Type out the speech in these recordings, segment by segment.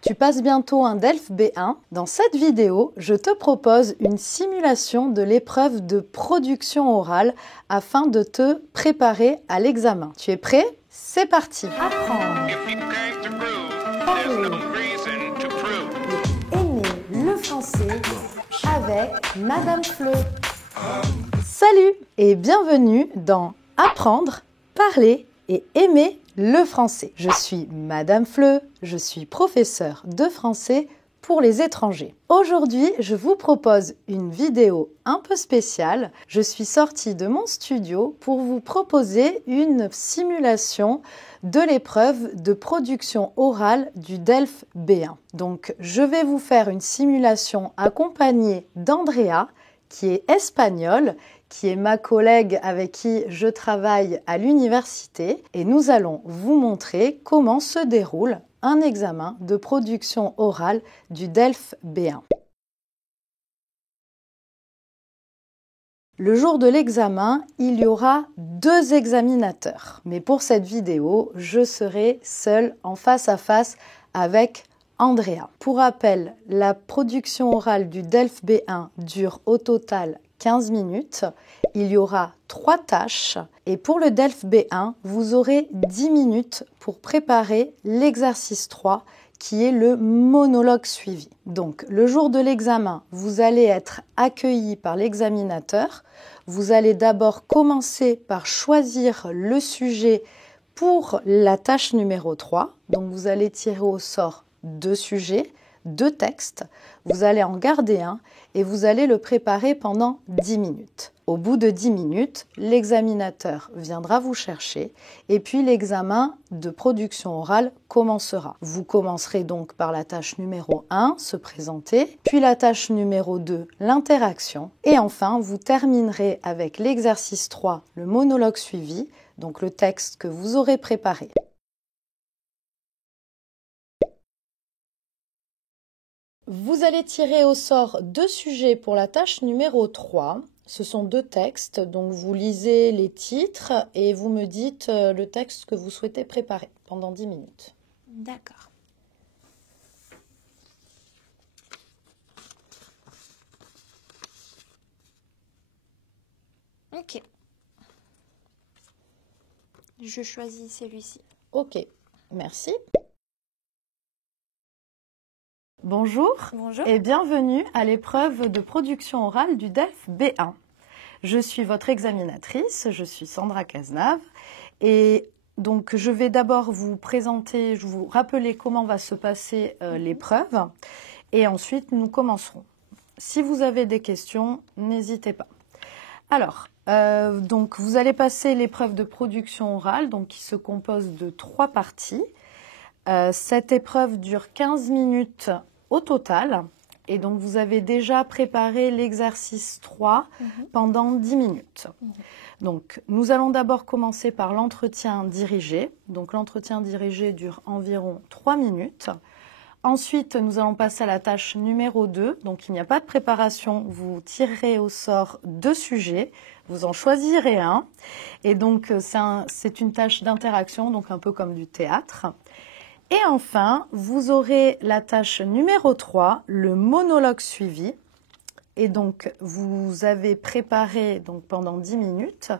Tu passes bientôt un DELF B1. Dans cette vidéo, je te propose une simulation de l'épreuve de production orale afin de te préparer à l'examen. Tu es prêt? C'est parti! Apprendre, parler, aimer le français avec Madame Fleu. Salut et bienvenue dans Apprendre, parler et aimer le français. Je suis Madame Fleu, je suis professeure de français pour les étrangers. Aujourd'hui, je vous propose une vidéo un peu spéciale. Je suis sortie de mon studio pour vous proposer une simulation de l'épreuve de production orale du DELF B1. Donc, je vais vous faire une simulation accompagnée d'Andrea, qui est espagnole, qui est ma collègue avec qui je travaille à l'université, et nous allons vous montrer comment se déroule un examen de production orale du DELF B1. Le jour de l'examen, il y aura 2 examinateurs. Mais pour cette vidéo, je serai seule en face à face avec Andrea. Pour rappel, la production orale du DELF B1 dure au total 15 minutes. Il y aura 3 tâches. Et pour le DELF B1, vous aurez 10 minutes pour préparer l'exercice 3 qui est le monologue suivi. Donc, le jour de l'examen, vous allez être accueilli par l'examinateur. Vous allez d'abord commencer par choisir le sujet pour la tâche numéro 3. Donc, vous allez tirer au sort 2 sujets, 2 textes. Vous allez en garder un et vous allez le préparer pendant 10 minutes. Au bout de 10 minutes, l'examinateur viendra vous chercher et puis l'examen de production orale commencera. Vous commencerez donc par la tâche numéro 1, se présenter, puis la tâche numéro 2, l'interaction, et enfin vous terminerez avec l'exercice 3, le monologue suivi, donc le texte que vous aurez préparé. Vous allez tirer au sort 2 sujets pour la tâche numéro 3. Ce sont 2 textes, donc vous lisez les titres et vous me dites le texte que vous souhaitez préparer pendant 10 minutes. D'accord. Ok. Je choisis celui-ci. Ok, merci. Bonjour. Bonjour. Et bienvenue à l'épreuve de production orale du DELF B1. Je suis votre examinatrice, je suis Sandra Cazenave et donc je vais d'abord vous présenter, vous rappeler comment va se passer l'épreuve et ensuite nous commencerons. Si vous avez des questions, n'hésitez pas. Alors, donc vous allez passer l'épreuve de production orale donc, qui se compose de 3 parties. Cette épreuve dure 15 minutes au total. Et donc, vous avez déjà préparé l'exercice 3 pendant 10 minutes. Donc, nous allons d'abord commencer par l'entretien dirigé. Donc, l'entretien dirigé dure environ 3 minutes. Ensuite, nous allons passer à la tâche numéro 2. Donc, il n'y a pas de préparation. Vous tirerez au sort 2 sujets. Vous en choisirez un. Et donc, c'est une tâche d'interaction, donc un peu comme du théâtre. Et enfin, vous aurez la tâche numéro 3, le monologue suivi. Et donc, vous avez préparé donc, pendant 10 minutes.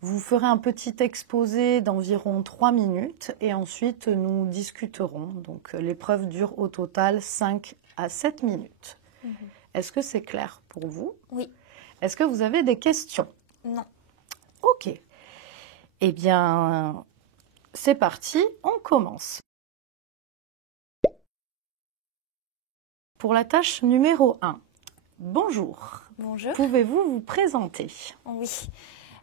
Vous ferez un petit exposé d'environ 3 minutes et ensuite nous discuterons. Donc, l'épreuve dure au total 5 à 7 minutes. Est-ce que c'est clair pour vous? Oui. Est-ce que vous avez des questions? Non. Ok. Eh bien, c'est parti, on commence. Pour la tâche numéro 1, bonjour. Bonjour. Pouvez-vous vous présenter? Oui.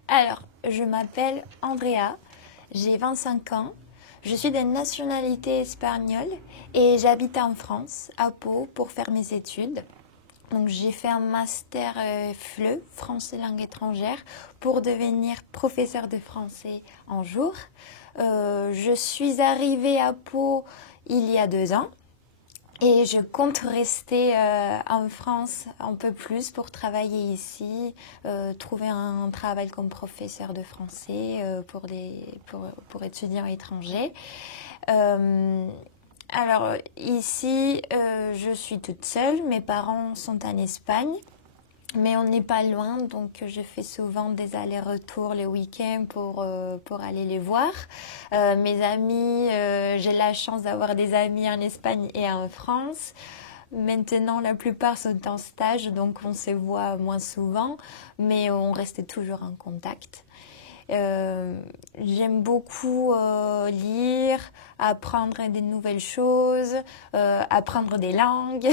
Alors, je m'appelle Andrea, j'ai 25 ans, je suis de nationalité espagnole et j'habite en France, à Pau, pour faire mes études. Donc, j'ai fait un master FLE, français langue étrangère, pour devenir professeur de français un jour. Je suis arrivée à Pau il y a 2 ans. Et je compte rester en France un peu plus pour travailler ici, trouver un travail comme professeur de français pour étudiants étrangers. Alors, ici, je suis toute seule. Mes parents sont en Espagne, mais on n'est pas loin. Donc, je fais souvent des allers-retours les week-ends pour aller les voir. Mes amis, j'ai la chance d'avoir des amis en Espagne et en France. Maintenant, la plupart sont en stage, donc on se voit moins souvent, mais on reste toujours en contact. J'aime beaucoup lire, apprendre des nouvelles choses, apprendre des langues.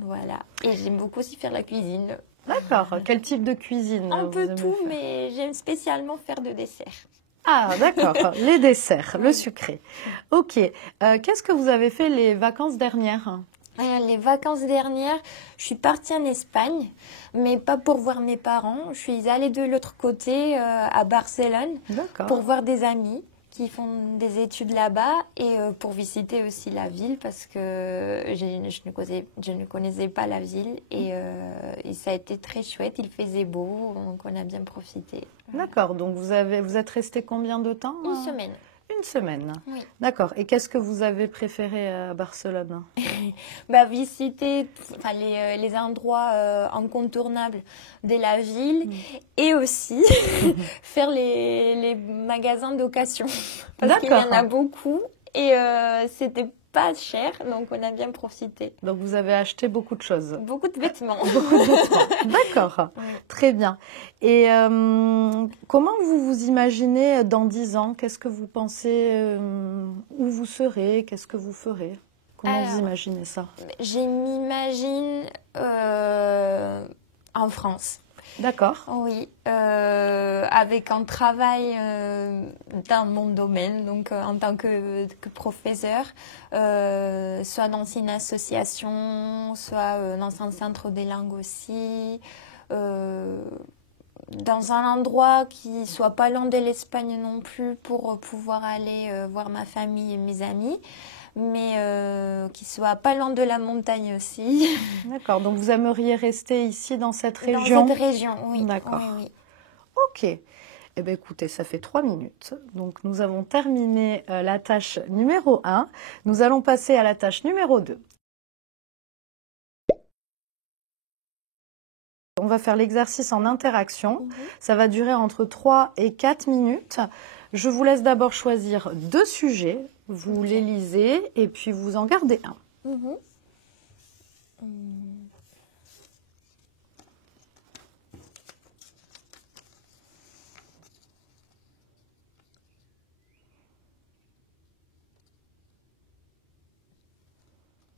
Voilà. Et j'aime beaucoup aussi faire la cuisine. D'accord. Quel type de cuisine Un vous peu aimez tout, faire? mais j'aime spécialement faire de desserts. Ah, d'accord. Les desserts, le Oui. sucré. Ok. Qu'est-ce que vous avez fait les vacances dernières? Les vacances dernières, je suis partie en Espagne, mais pas pour voir mes parents. Je suis allée de l'autre côté, à Barcelone, D'accord. pour voir des amis qui font des études là-bas et pour visiter aussi la ville parce que je ne connaissais pas la ville et ça a été très chouette. Il faisait beau, donc on a bien profité. D'accord. Donc vous êtes resté combien de temps? Une semaine. Une semaine. Oui. D'accord. Et qu'est-ce que vous avez préféré à Barcelone? Visiter les endroits incontournables de la ville et aussi faire les magasins d'occasion parce qu'il y en a beaucoup et c'était pas cher, donc on a bien profité. Donc vous avez acheté beaucoup de choses. Beaucoup de vêtements. Beaucoup de vêtements. D'accord. Oui. Très bien. Et comment vous vous imaginez dans 10 ans? Qu'est-ce que vous pensez où vous serez? Qu'est-ce que vous ferez? Comment vous imaginez ça? Je m'imagine en France. D'accord. Oui, avec un travail dans mon domaine, donc en tant que professeur, soit dans une association, soit dans un centre des langues aussi, dans un endroit qui soit pas loin de l'Espagne non plus pour pouvoir aller voir ma famille et mes amis, mais qui soit pas loin de la montagne aussi. D'accord. Donc vous aimeriez rester ici dans cette région? Dans cette région, oui. D'accord. Oui, oui. Ok. Eh bien, écoutez, ça fait 3 minutes. Donc, nous avons terminé la tâche numéro 1. Nous allons passer à la tâche numéro 2. On va faire l'exercice en interaction. Ça va durer entre 3 et 4 minutes. Je vous laisse d'abord choisir 2 sujets. Vous les lisez et puis vous en gardez un.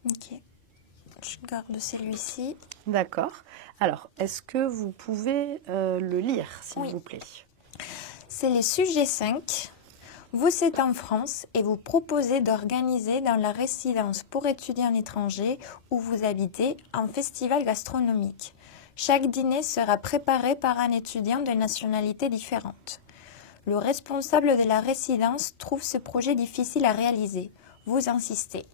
Ok. Je garde celui-ci. D'accord. Alors, est-ce que vous pouvez le lire, s'il vous plaît? C'est le sujet 5. Vous êtes en France et vous proposez d'organiser dans la résidence pour étudiants étrangers où vous habitez un festival gastronomique. Chaque dîner sera préparé par un étudiant de nationalité différente. Le responsable de la résidence trouve ce projet difficile à réaliser. Vous insistez.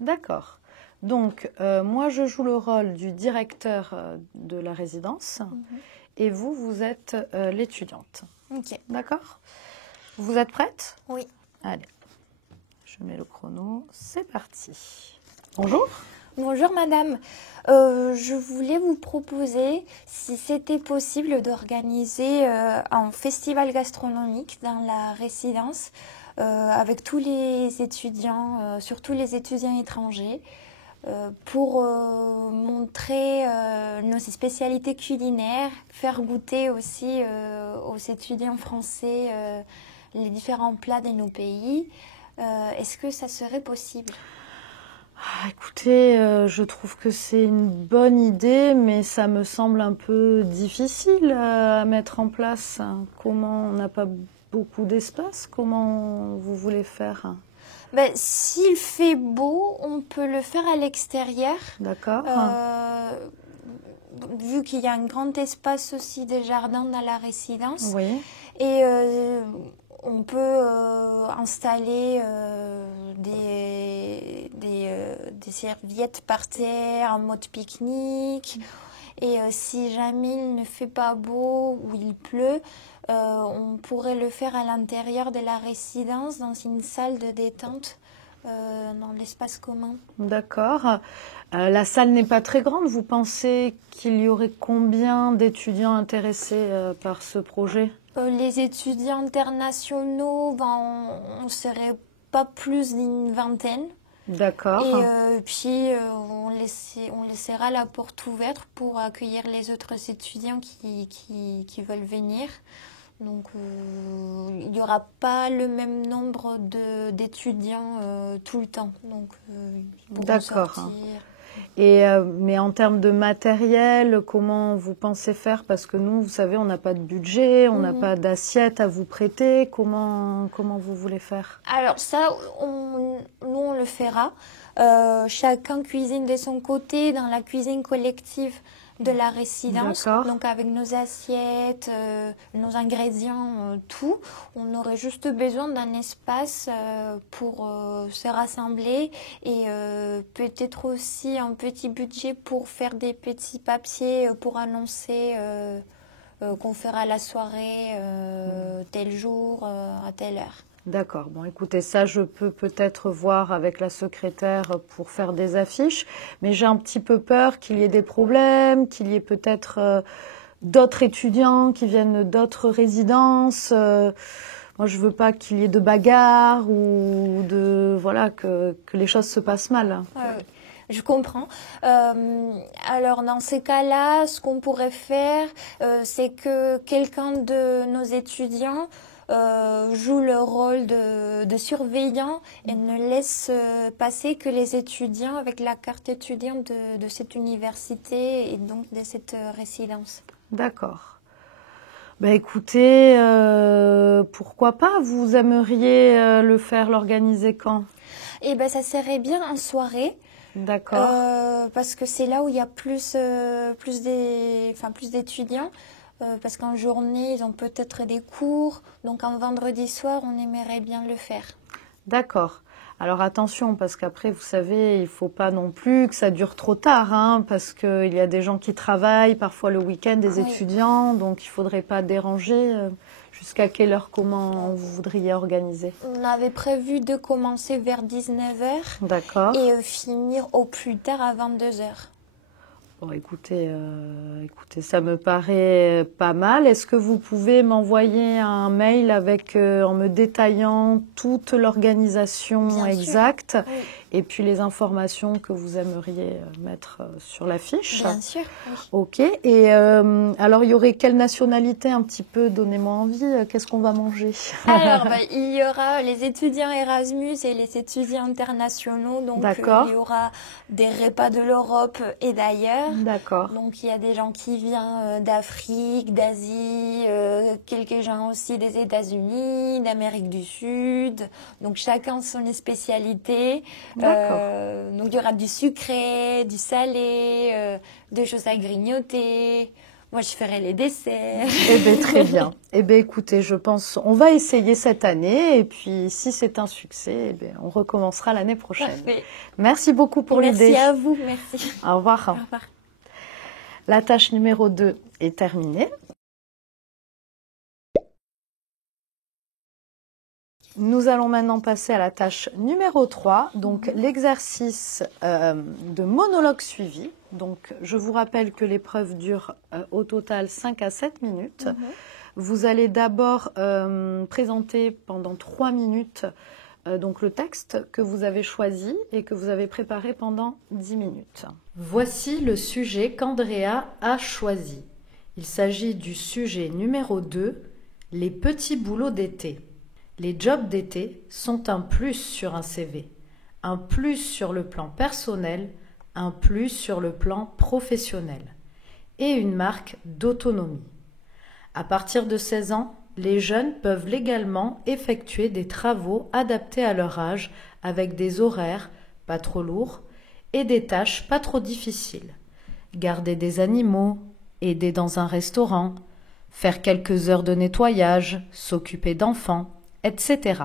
D'accord. Donc, moi, je joue le rôle du directeur de la résidence et vous, vous êtes l'étudiante. Ok. D'accord? Vous êtes prête? Oui. Allez, je mets le chrono. C'est parti. Bonjour. Bonjour madame, je voulais vous proposer si c'était possible d'organiser un festival gastronomique dans la résidence avec tous les étudiants, surtout les étudiants étrangers, pour montrer nos spécialités culinaires, faire goûter aussi aux étudiants français les différents plats de nos pays. Est-ce que ça serait possible ? Écoutez, je trouve que c'est une bonne idée, mais ça me semble un peu difficile à mettre en place. Comment on n'a pas beaucoup d'espace? Comment vous voulez faire? S'il fait beau, on peut le faire à l'extérieur. D'accord. Vu qu'il y a un grand espace aussi des jardins dans la résidence. Oui. Et on peut installer des serviettes par terre en mode pique-nique. Et si jamais il ne fait pas beau ou il pleut, on pourrait le faire à l'intérieur de la résidence, dans une salle de détente dans l'espace commun. D'accord. La salle n'est pas très grande. Vous pensez qu'il y aurait combien d'étudiants intéressés par ce projet? Les étudiants internationaux, on ne serait pas plus d'une vingtaine. D'accord. Et puis, on laissera la porte ouverte pour accueillir les autres étudiants qui veulent venir. Donc, il n'y aura pas le même nombre d'étudiants tout le temps. Donc, ils pourront D'accord. sortir. Mais en termes de matériel, comment vous pensez faire? Parce que nous, vous savez, on n'a pas de budget, on n'a pas d'assiette à vous prêter. Comment vous voulez faire? Alors ça, nous, on le fera. Chacun cuisine de son côté dans la cuisine collective de la résidence. D'accord. Donc avec nos assiettes, nos ingrédients, tout. On aurait juste besoin d'un espace pour se rassembler et peut-être aussi un petit budget pour faire des petits papiers pour annoncer qu'on fera la soirée tel jour à telle heure. D'accord. Bon, écoutez, ça, je peux peut-être voir avec la secrétaire pour faire des affiches, mais j'ai un petit peu peur qu'il y ait des problèmes, qu'il y ait peut-être d'autres étudiants qui viennent d'autres résidences. Moi, je veux pas qu'il y ait de bagarres ou que les choses se passent mal. Je comprends. Alors, dans ces cas-là, ce qu'on pourrait faire, c'est que quelqu'un de nos étudiants joue le rôle de surveillant et ne laisse passer que les étudiants avec la carte étudiante de cette université et donc de cette résidence. D'accord. Ben écoutez, pourquoi pas? Vous aimeriez l'organiser quand? Eh ben, ça serait bien en soirée. D'accord. Parce que c'est là où il y a plus d'étudiants. Parce qu'en journée, ils ont peut-être des cours. Donc, un vendredi soir, on aimerait bien le faire. D'accord. Alors, attention, parce qu'après, vous savez, il ne faut pas non plus que ça dure trop tard, hein, parce qu'il y a des gens qui travaillent, parfois le week-end, des étudiants. Donc, il ne faudrait pas déranger. Jusqu'à quelle heure, comment vous voudriez organiser? On avait prévu de commencer vers 19h. D'accord. Et finir au plus tard à 22h. Bon, écoutez, ça me paraît pas mal. Est-ce que vous pouvez m'envoyer un mail en me détaillant toute l'organisation exacte et puis les informations que vous aimeriez mettre sur la fiche? Bien sûr, oui. Ok. Et alors, il y aurait quelle nationalité un petit peu? Donnez-moi envie. Qu'est-ce qu'on va manger? Alors, il y aura les étudiants Erasmus et les étudiants internationaux. Donc, il y aura des repas de l'Europe et d'ailleurs. D'accord. Donc, il y a des gens qui viennent d'Afrique, d'Asie, quelques gens aussi des États-Unis, d'Amérique du Sud. Donc, chacun son spécialité. Donc, il y aura du sucré, du salé, des choses à grignoter. Moi, je ferai les desserts. Eh bien, très bien. Eh bien, écoutez, je pense on va essayer cette année. Et puis, si c'est un succès, on recommencera l'année prochaine. Parfait. Merci beaucoup pour l'idée. Merci à vous. Merci. Au revoir. Au revoir. La tâche numéro 2 est terminée. Nous allons maintenant passer à la tâche numéro 3, donc l'exercice de monologue suivi. Donc, je vous rappelle que l'épreuve dure au total 5 à 7 minutes. Vous allez d'abord présenter pendant 3 minutes donc le texte que vous avez choisi et que vous avez préparé pendant 10 minutes. Voici le sujet qu'Andrea a choisi. Il s'agit du sujet numéro 2, les petits boulots d'été. Les jobs d'été sont un plus sur un CV, un plus sur le plan personnel, un plus sur le plan professionnel et une marque d'autonomie. À partir de 16 ans, les jeunes peuvent légalement effectuer des travaux adaptés à leur âge avec des horaires pas trop lourds et des tâches pas trop difficiles. Garder des animaux, aider dans un restaurant, faire quelques heures de nettoyage, s'occuper d'enfants, etc.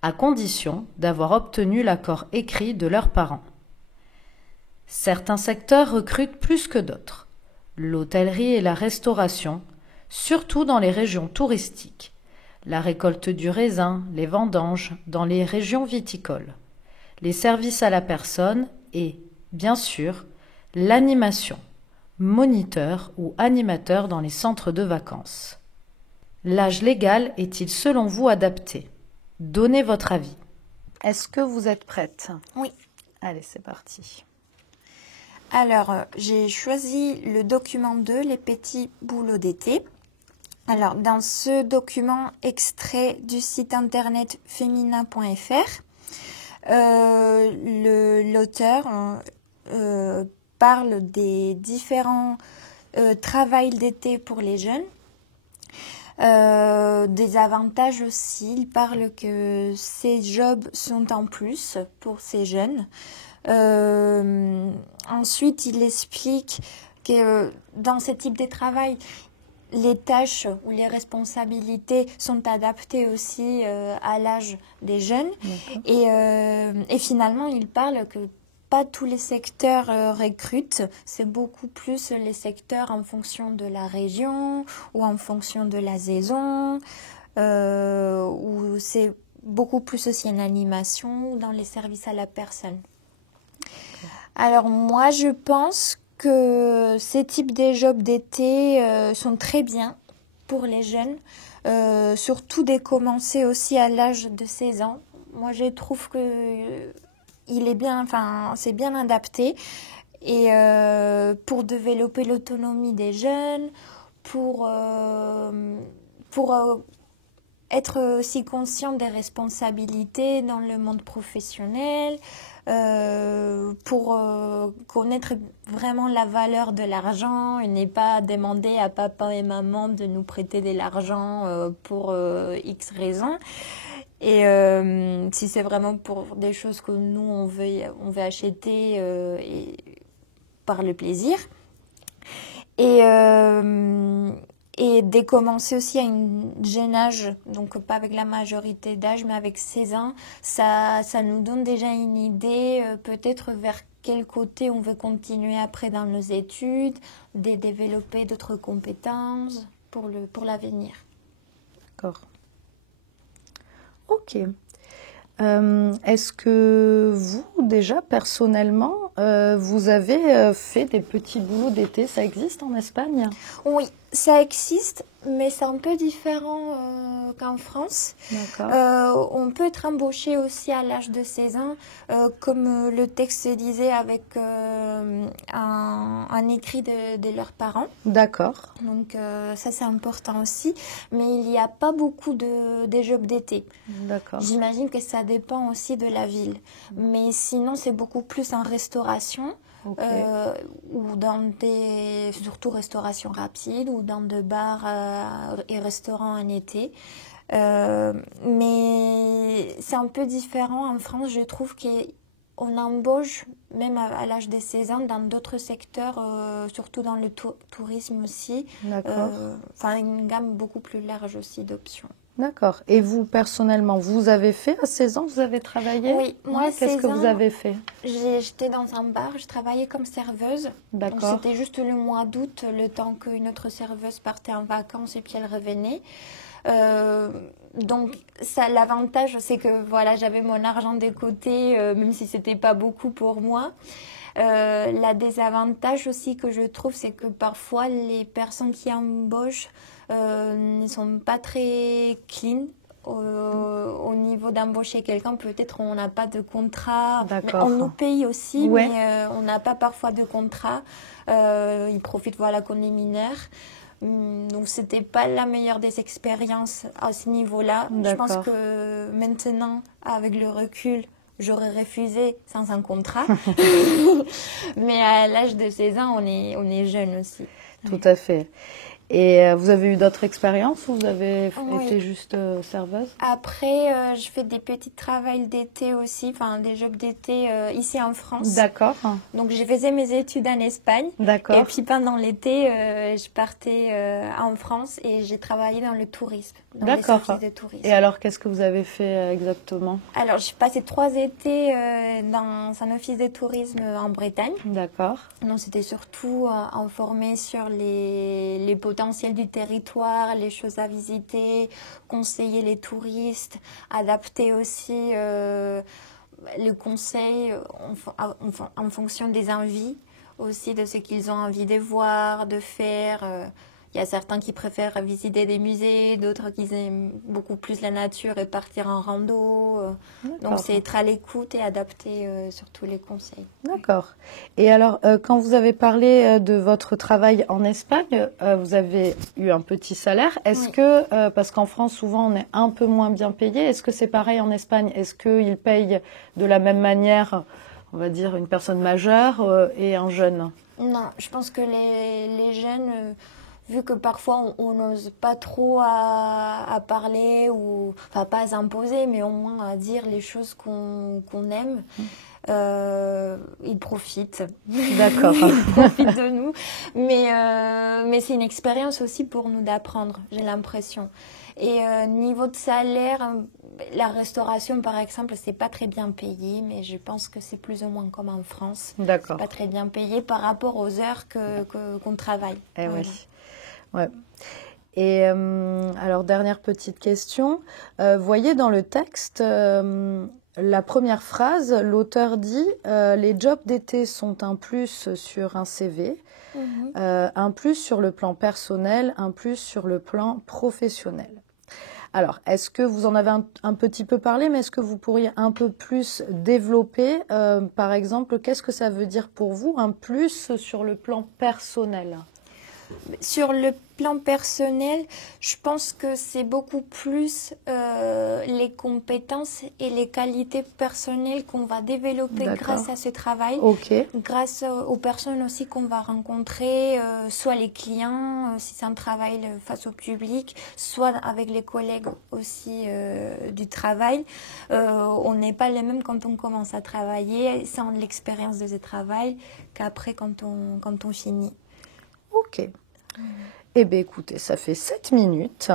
à condition d'avoir obtenu l'accord écrit de leurs parents. Certains secteurs recrutent plus que d'autres. L'hôtellerie et la restauration, surtout dans les régions touristiques. La récolte du raisin, les vendanges, dans les régions viticoles. les services à la personne et, bien sûr, l'animation, moniteur ou animateur dans les centres de vacances. L'âge légal est-il selon vous adapté? Donnez votre avis. Est-ce que vous êtes prête? Oui. Allez, c'est parti. Alors, j'ai choisi le document 2, les petits boulots d'été. Alors, dans ce document extrait du site internet femina.fr, l'auteur parle des différents travails d'été pour les jeunes. Des avantages aussi, il parle que ces jobs sont en plus pour ces jeunes. Ensuite, il explique que dans ce type de travail, les tâches ou les responsabilités sont adaptées aussi à l'âge des jeunes. Et finalement, il parle que pas tous les secteurs recrutent, c'est beaucoup plus les secteurs en fonction de la région ou en fonction de la saison, ou c'est beaucoup plus aussi en animation ou dans les services à la personne. Alors moi, je pense que ces types de jobs d'été sont très bien pour les jeunes, surtout de commencer aussi à l'âge de 16 ans. Moi, je trouve que il est bien, enfin, c'est bien adapté et pour développer l'autonomie des jeunes, pour être aussi conscient des responsabilités dans le monde professionnel, pour connaître vraiment la valeur de l'argent et n'est pas demander à papa et maman de nous prêter de l'argent pour X raisons. Et si c'est vraiment pour des choses que nous, on veut acheter et par le plaisir. Et de commencer aussi à un jeune âge, donc pas avec la majorité d'âge, mais avec 16 ans, ça nous donne déjà une idée, peut-être vers quel côté on veut continuer après dans nos études, de développer d'autres compétences pour l'avenir. D'accord. Ok. Est-ce que vous, déjà, personnellement, vous avez fait des petits boulots d'été? Ça existe en Espagne? Oui, ça existe, mais c'est un peu différent qu'en France. D'accord. On peut être embauché aussi à l'âge de 16 ans, comme le texte disait, avec un écrit de leurs parents. D'accord. Donc ça, c'est important aussi. Mais il n'y a pas beaucoup de jobs d'été. D'accord. J'imagine que ça dépend aussi de la ville. Mais sinon, c'est beaucoup plus en restauration. Okay. Ou dans surtout restauration rapide ou dans des bars et restaurants en été. Mais c'est un peu différent en France, je trouve qu'on embauche même à l'âge de 16 ans dans d'autres secteurs, surtout dans le tourisme aussi. D'accord. Enfin, une gamme beaucoup plus large aussi d'options. D'accord. Et vous, personnellement, vous avez fait à 16 ans, vous avez travaillé? Oui, moi, à 16 ans, qu'est-ce que vous avez fait? J'étais dans un bar, je travaillais comme serveuse. D'accord. Donc, c'était juste le mois d'août, le temps qu'une autre serveuse partait en vacances et puis elle revenait. Donc, l'avantage, c'est que voilà, j'avais mon argent de côté, même si c'était pas beaucoup pour moi. La désavantage aussi que je trouve, c'est que parfois les personnes qui embauchent ne sont pas très clean au niveau d'embaucher quelqu'un. Peut-être on n'a pas de contrat. D'accord. On nous paye aussi, ouais. mais on n'a pas parfois de contrat. Ils profitent, voilà, qu'on est mineur. Donc c'était pas la meilleure des expériences à ce niveau-là. Je pense que maintenant, avec le recul, j'aurais refusé sans un contrat. Mais à l'âge de 16 ans, on est jeune aussi. Tout à fait. Et vous avez eu d'autres expériences ou vous avez été juste serveuse? Après, je fais des petits travails d'été aussi, enfin des jobs d'été ici en France. D'accord. Donc je faisais mes études en Espagne. D'accord. Et puis pendant l'été, je partais en France et j'ai travaillé dans le tourisme, dans les services de tourisme. Et alors, qu'est-ce que vous avez fait exactement? Alors, j'ai passé 3 étés dans un office de tourisme en Bretagne. D'accord. Donc, c'était surtout informer sur les potentiels du territoire, les choses à visiter, conseiller les touristes, adapter aussi le conseil en fonction des envies, aussi de ce qu'ils ont envie de voir, de faire. Il y a certains qui préfèrent visiter des musées, d'autres qui aiment beaucoup plus la nature et partir en rando. Donc c'est être à l'écoute et adapter sur tous les conseils. D'accord. Et alors, quand vous avez parlé de votre travail en Espagne, vous avez eu un petit salaire. Est-ce que, parce qu'en France, souvent, on est un peu moins bien payé, est-ce que c'est pareil en Espagne? Est-ce qu'ils payent de la même manière, on va dire, une personne majeure et un jeune? Non, je pense que les jeunes... vu que parfois on n'ose pas trop à parler, ou enfin pas à imposer, mais au moins à dire les choses qu'on aime, ils profitent. D'accord. Ils profitent de nous. Mais c'est une expérience aussi pour nous d'apprendre, j'ai l'impression. Et niveau de salaire, la restauration par exemple, c'est pas très bien payé, mais je pense que c'est plus ou moins comme en France. D'accord. C'est pas très bien payé par rapport aux heures qu'on travaille. Eh voilà. oui. Ouais. Et alors, dernière petite question. Voyez dans le texte, la première phrase, l'auteur dit « Les jobs d'été sont un plus sur un CV, un plus sur le plan personnel, un plus sur le plan professionnel. » Alors, est-ce que vous en avez un petit peu parlé, mais est-ce que vous pourriez un peu plus développer, par exemple, qu'est-ce que ça veut dire pour vous, un plus sur le plan personnel ? Sur le plan personnel, je pense que c'est beaucoup plus les compétences et les qualités personnelles qu'on va développer grâce à ce travail, grâce aux personnes aussi qu'on va rencontrer, soit les clients, si c'est un travail face au public, soit avec les collègues aussi du travail. On n'est pas les mêmes quand on commence à travailler, sans l'expérience de ce travail, qu'après quand on finit. Ok. Eh bien, écoutez, ça fait 7 minutes.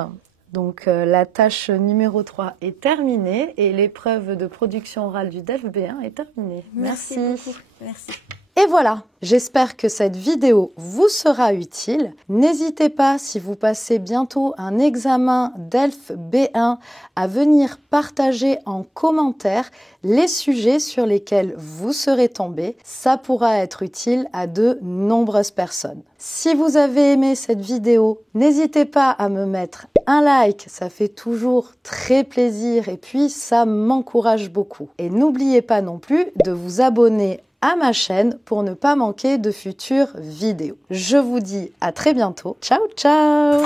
Donc, la tâche numéro 3 est terminée et l'épreuve de production orale du DELF B1 est terminée. Merci beaucoup. Merci. Et voilà, j'espère que cette vidéo vous sera utile. N'hésitez pas, si vous passez bientôt un examen DELF B1, à venir partager en commentaire les sujets sur lesquels vous serez tombé. Ça pourra être utile à de nombreuses personnes. Si vous avez aimé cette vidéo, n'hésitez pas à me mettre un like, ça fait toujours très plaisir et puis ça m'encourage beaucoup. Et n'oubliez pas non plus de vous abonner à ma chaîne pour ne pas manquer de futures vidéos. Je vous dis à très bientôt. Ciao, ciao!